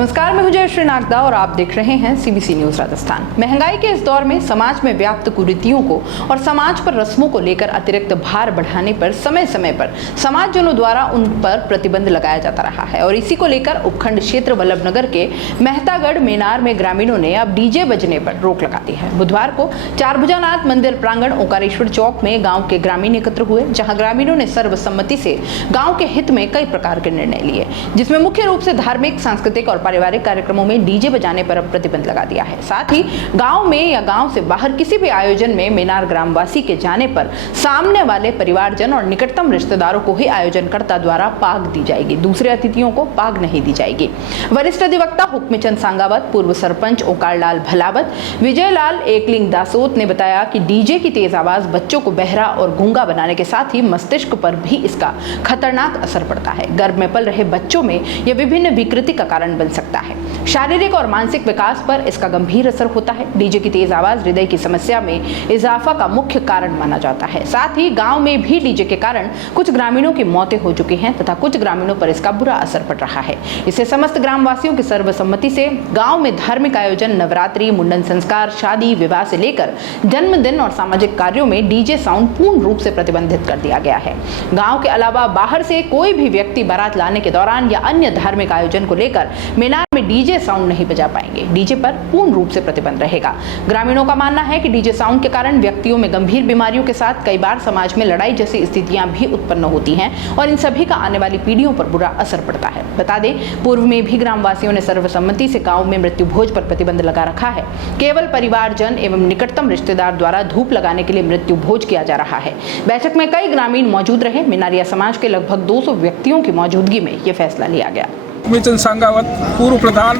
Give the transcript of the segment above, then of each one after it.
नमस्कार, मैं हूं जयश्री नागदा और आप देख रहे हैं सीबीसी न्यूज राजस्थान। महंगाई के इस दौर में समाज में व्याप्त कुरीतियों को और समाज पर रस्मों को लेकर अतिरिक्त भार बढ़ाने पर समय समय पर समाजजनों द्वारा उन पर प्रतिबंध लगाया जाता रहा है और इसी को लेकर उपखंड क्षेत्र वल्लभनगर के मेहतागढ़ मेनार में ग्रामीणों ने अब डीजे बजने पर रोक लगा दी है। बुधवार को चारभुजानाथ मंदिर प्रांगण ओंकारेश्वर चौक में गाँव के ग्रामीण एकत्र हुए, जहाँ ग्रामीणों ने सर्वसम्मति से गाँव के हित में कई प्रकार के निर्णय लिए, जिसमें मुख्य रूप से धार्मिक, सांस्कृतिक और पारिवारिक कार्यक्रमों में डीजे बजाने पर अब प्रतिबंध लगा दिया है। साथ ही गांव में या गांव से बाहर किसी भी आयोजन में मेनार ग्रामवासी के जाने पर सामने वाले परिवारजन और निकटतम रिश्तेदारों को ही आयोजनकर्ता द्वारा पाग दी जाएगी, दूसरे अतिथियों को पाग नहीं दी जाएगी। वरिष्ठ अधिवक्ता हुक्मचंद सांगावत, पूर्व सरपंच ओंकारलाल भलावत, विजयलाल एकलिंग दासोत ने बताया कि डीजे की तेज आवाज बच्चों को बहरा और गूंगा बनाने के साथ ही मस्तिष्क पर भी इसका खतरनाक असर पड़ता है। गर्भ में पल रहे बच्चों में यह विभिन्न विकृति का कारण बन सकता है। शारीरिक और मानसिक विकास पर इसका गंभीर असर होता है। डीजे की तेज आवाज हृदय की समस्या में इजाफा का मुख्य कारण माना जाता है। साथ ही गांव में भी डीजे के कारण कुछ ग्रामीणों की मौतें हो चुकी हैं तथा कुछ ग्रामीणों पर इसका बुरा असर पड़ रहा है। इससे समस्त ग्रामवासियों की सर्वसम्मति से गांव में धार्मिक आयोजन, नवरात्रि, मुंडन संस्कार, शादी विवाह से लेकर जन्मदिन और सामाजिक कार्यों में डीजे साउंड पूर्ण रूप से प्रतिबंधित कर दिया गया है। गाँव के अलावा बाहर से कोई भी व्यक्ति बारात लाने के दौरान या अन्य धार्मिक आयोजन को लेकर मेनार में डीजे साउंड नहीं बजा पाएंगे। डीजे पर पूर्ण रूप से प्रतिबंध रहेगा। ग्रामीणों का मानना है कि डीजे साउंड के कारण व्यक्तियों में गंभीर बीमारियों के साथ कई बार समाज में लड़ाई जैसी स्थितियां भी उत्पन्न होती हैं और इन सभी का आने वाली पीढ़ियों पर बुरा असर पड़ता है। बता दें, पूर्व में भी ग्रामवासियों ने सर्वसम्मति से गांव में मृत्यु भोज पर प्रतिबंध लगा रखा है। केवल परिवारजन एवं निकटतम रिश्तेदार द्वारा धूप लगाने के लिए मृत्यु भोज किया जा रहा है। बैठक में कई ग्रामीण मौजूद रहे। मेनारिया समाज के लगभग 200 व्यक्तियों की मौजूदगी में यह फैसला लिया गया। हुक्मचंद सांगावत, पूर्व प्रधान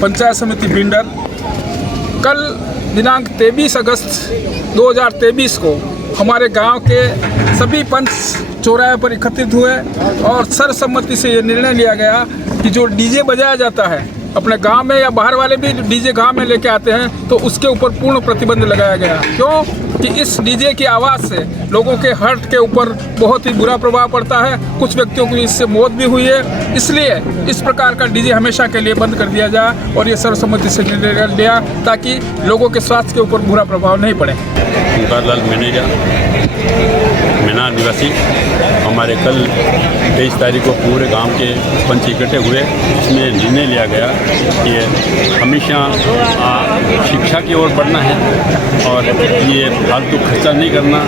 पंचायत समिति बिंडर। कल दिनांक 23 अगस्त 2023 को हमारे गांव के सभी पंच चौराहे पर एकत्रित हुए और सर्वसम्मति से ये निर्णय लिया गया कि जो डीजे बजाया जाता है अपने गांव में या बाहर वाले भी डीजे गांव में लेके आते हैं तो उसके ऊपर पूर्ण प्रतिबंध लगाया गया। क्यों कि इस डीजे की आवाज़ से लोगों के हार्ट के ऊपर बहुत ही बुरा प्रभाव पड़ता है। कुछ व्यक्तियों की इससे मौत भी हुई है। इसलिए इस प्रकार का डीजे हमेशा के लिए बंद कर दिया जाए और ये सर्वसम्मति से निर्णय लिया ताकि लोगों के स्वास्थ्य के ऊपर बुरा प्रभाव नहीं पड़े। ओंकारलाल मैनेजर, मेनार निवासी। हमारे कल 23 तारीख को पूरे गांव के पंच इकट्ठे हुए। इसमें निर्णय लिया गया कि हमेशा शिक्षा की ओर बढ़ना है और ये फालतू खर्चा नहीं करना।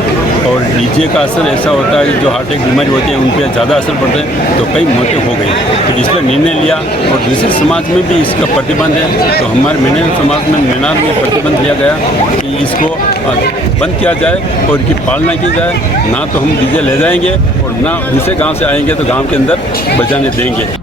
और डीजे का असर ऐसा होता है कि जो हार्ट अटैक बीमारी होती है उन पर ज़्यादा असर पड़ता है, तो कई मौतें हो गई। तो इसलिए निर्णय लिया और दूसरे समाज में भी इसका प्रतिबंध है। तो हमारे मेनार समाज में मेनार में प्रतिबंध लिया गया कि इसको बंद किया जाए और इनकी पालना की जाए। ना तो हम डीजे ले जाएंगे और ना दूसरे गांव से आएंगे तो गांव के अंदर बजाने देंगे।